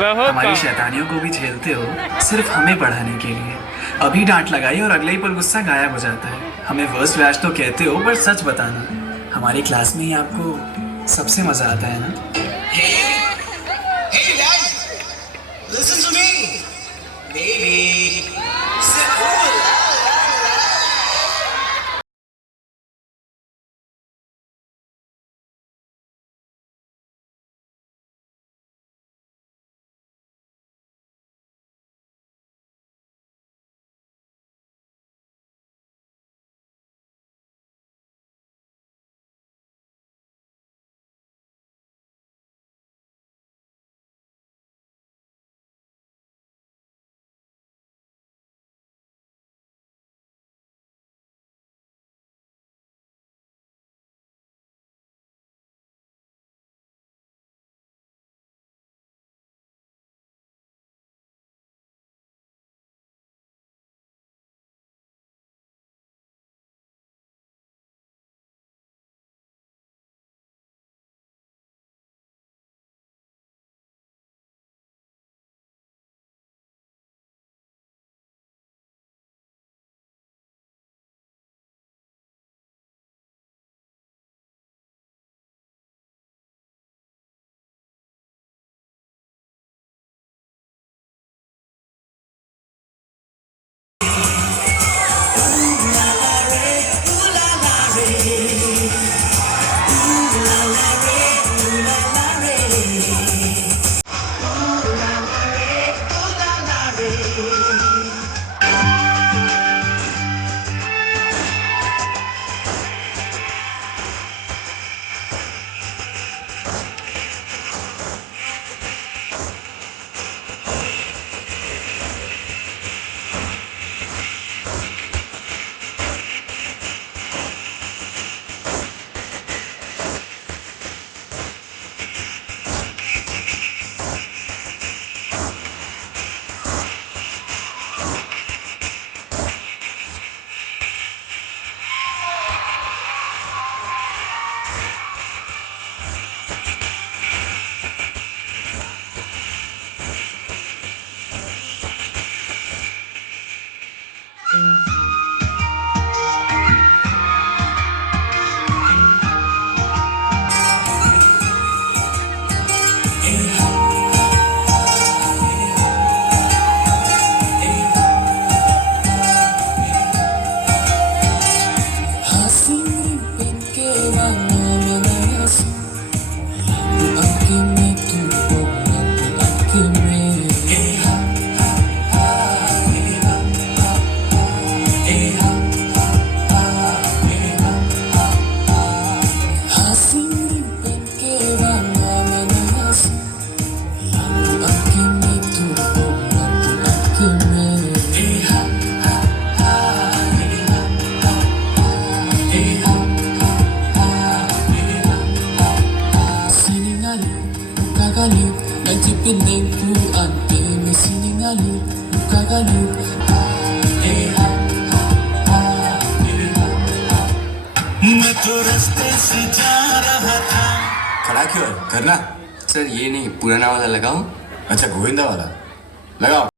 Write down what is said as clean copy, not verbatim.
बहुत हमारी कम। शैतानियों को भी झेलते हो सिर्फ हमें पढ़ाने के लिए। अभी डांट लगाई और अगले ही पल गुस्सा गायब हो जाता है। हमें वर्स्ट बैच तो कहते हो पर सच बताना, हमारी क्लास में ही आपको सबसे मजा आता है ना? Hey guys, listen to me, baby. Say, oh, मैं तो रास्ते से जा रहा था। खड़ा क्यों है? करना। सर ये नहीं, पुराना वाला लगाऊं? अच्छा गोविंदा वाला लगाओ।